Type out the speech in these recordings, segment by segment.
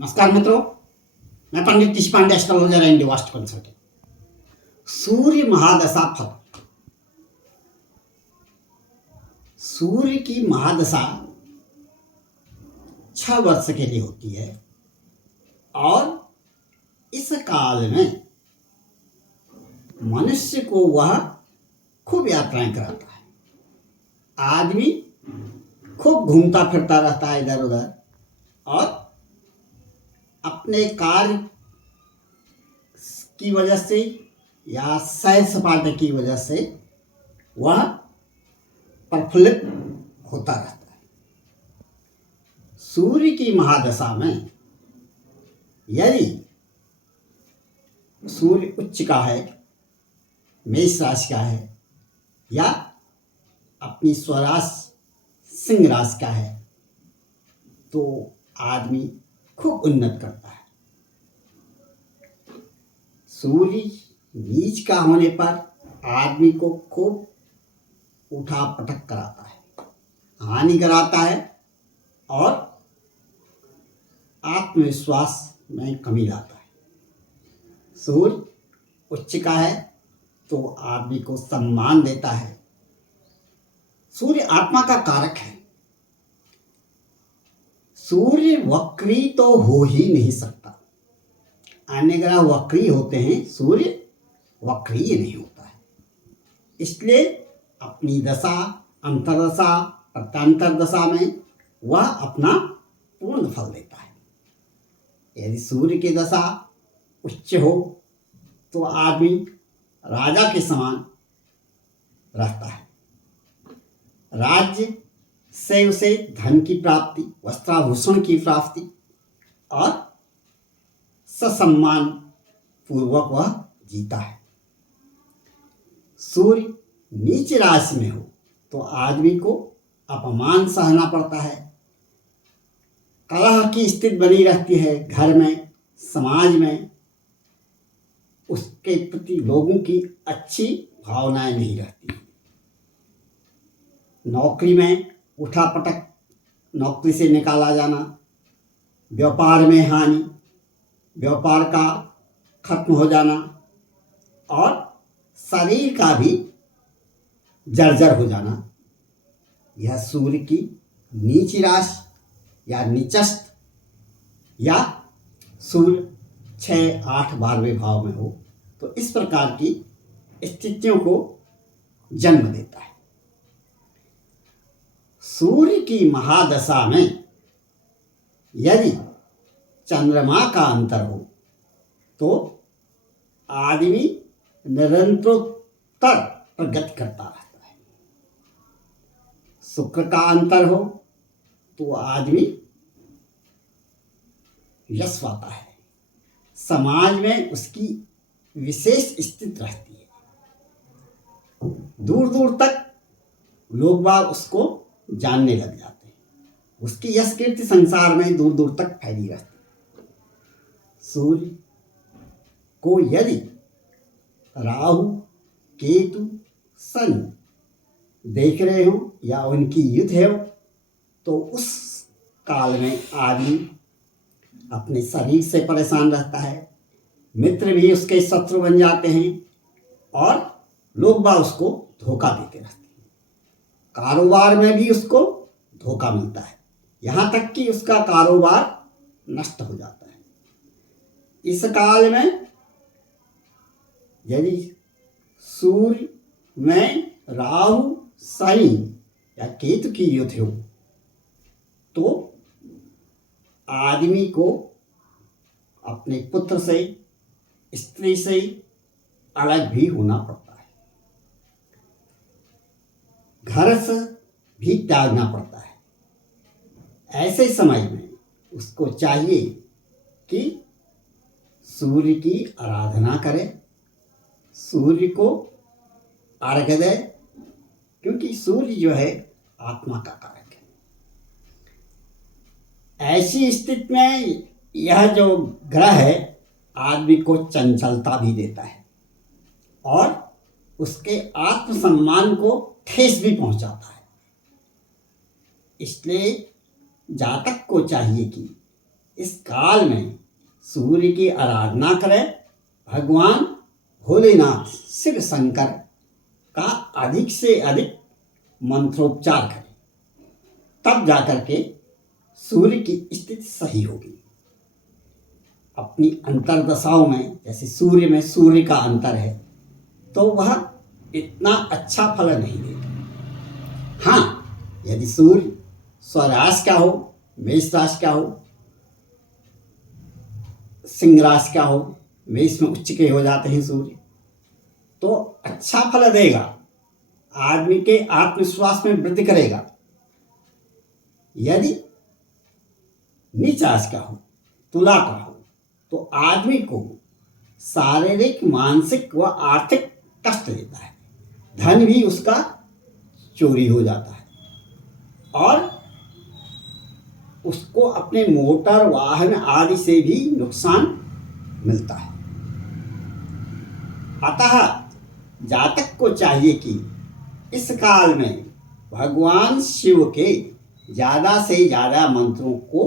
नमस्कार मित्रों, मैं पंडित टीश पांडे, एस्ट्रोलॉजर एंड डिवास्ट कंसल्टेंट। सूर्य महादशा फल। सूर्य की महादशा 6 वर्ष के लिए होती है और इस काल में मनुष्य को वह खूब यात्राएं कराता है। आदमी खूब घूमता फिरता रहता है इधर उधर और अपने कार्य की वजह से या सैर सपाटे की वजह से वह प्रफुल्लित होता रहता है। सूर्य की महादशा में यदि सूर्य उच्च का है, मेष राशि का है या अपनी स्वराशि सिंह राशि का है तो आदमी खूब उन्नत करता है। सूर्य नीच का होने पर आदमी को खूब उठा पटक कराता है, हानि कराता है और आत्मविश्वास में कमी लाता है। सूर्य उच्च का है तो आदमी को सम्मान देता है। सूर्य आत्मा का कारक है। सूर्य वक्री तो हो ही नहीं सकता। अन्य ग्रह वक्री होते हैं, सूर्य वक्री नहीं होता है। इसलिए अपनी दशा, अंतर्दशा, प्रत्यांतर दशा में वह अपना पूर्ण फल देता है। यदि सूर्य की दशा उच्च हो तो आदमी राजा के समान रहता है। राज्य से उसे धन की प्राप्ति, वस्त्राभूषण की प्राप्ति और ससम्मान पूर्वक वह जीता है। सूर्य नीच राशि में हो तो आदमी को अपमान सहना पड़ता है। कलह की स्थिति बनी रहती है घर में, समाज में। उसके प्रति लोगों की अच्छी भावनाएं नहीं रहती। नौकरी में उठापटक, नौकरी से निकाला जाना, व्यापार में हानि, व्यापार का खत्म हो जाना और शरीर का भी जर्जर हो जाना, यह सूर्य की नीच राशि या नीचस्थ या सूर्य 6, 8, 12वें भाव में हो तो इस प्रकार की स्थितियों को जन्म देता है। सूर्य की महादशा में यदि चंद्रमा का अंतर हो तो आदमी निरंतरोत्तर प्रगति करता रहता है। शुक्र का अंतर हो तो आदमी यश पाता है। समाज में उसकी विशेष स्थिति रहती है। दूर दूर तक लोग बाग उसको जानने लग जाते हैं। उसकी यश कीर्ति संसार में दूर दूर तक फैली रहती है। सूर्य को यदि राहु, केतु, शनि देख रहे हो या उनकी युद्ध है तो उस काल में आदमी अपने शरीर से परेशान रहता है। मित्र भी उसके शत्रु बन जाते हैं और लोग बाग उसको धोखा देते रहते हैं। कारोबार में भी उसको धोखा मिलता है, यहाँ तक कि उसका कारोबार नष्ट हो जाता है। इस काल में यदि सूर्य में राहु, शनि या केतु की युति हो तो आदमी को अपने पुत्र से, स्त्री से अलग भी होना पड़ता है। घर से भी त्यागना पड़ता है। ऐसे समय में उसको चाहिए कि सूर्य की आराधना करे, सूर्य को अर्घ्य दे, क्योंकि सूर्य जो है आत्मा का कारक है। ऐसी स्थिति में यह जो ग्रह है आदमी को चंचलता भी देता है और उसके आत्मसम्मान को ठेस भी पहुंचाता है। इसलिए जातक को चाहिए कि इस काल में सूर्य की आराधना करें, भगवान भोलेनाथ शिव शंकर का अधिक से अधिक मंत्रोच्चार करें, तब जाकर के सूर्य की स्थिति सही होगी। अपनी अंतर्दशाओं में जैसे सूर्य में सूर्य का अंतर है तो वह इतना अच्छा फल नहीं देगा। हाँ, यदि सूर्य स्वराशि का हो, मेष राशि का हो, सिंह राशि का हो, मेष में उच्च के हो जाते हैं सूर्य, तो अच्छा फल देगा, आदमी के आत्मविश्वास में वृद्धि करेगा। यदि नीच राशि का हो, तुला का हो, तो आदमी को शारीरिक, मानसिक व आर्थिक कष्ट देता है, धन भी उसका चोरी हो जाता है और उसको अपने मोटर वाहन आदि से भी नुकसान मिलता है। अतः जातक को चाहिए कि इस काल में भगवान शिव के ज़्यादा से ज़्यादा मंत्रों को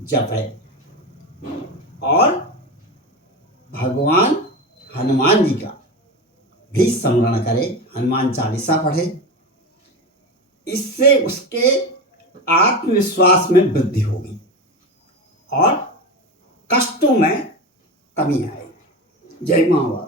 जपे और भगवान हनुमान जी का भी स्मरण करे, हनुमान चालीसा पढ़े। इससे उसके आत्मविश्वास में वृद्धि होगी और कष्टों में कमी आएगी। जय माँ।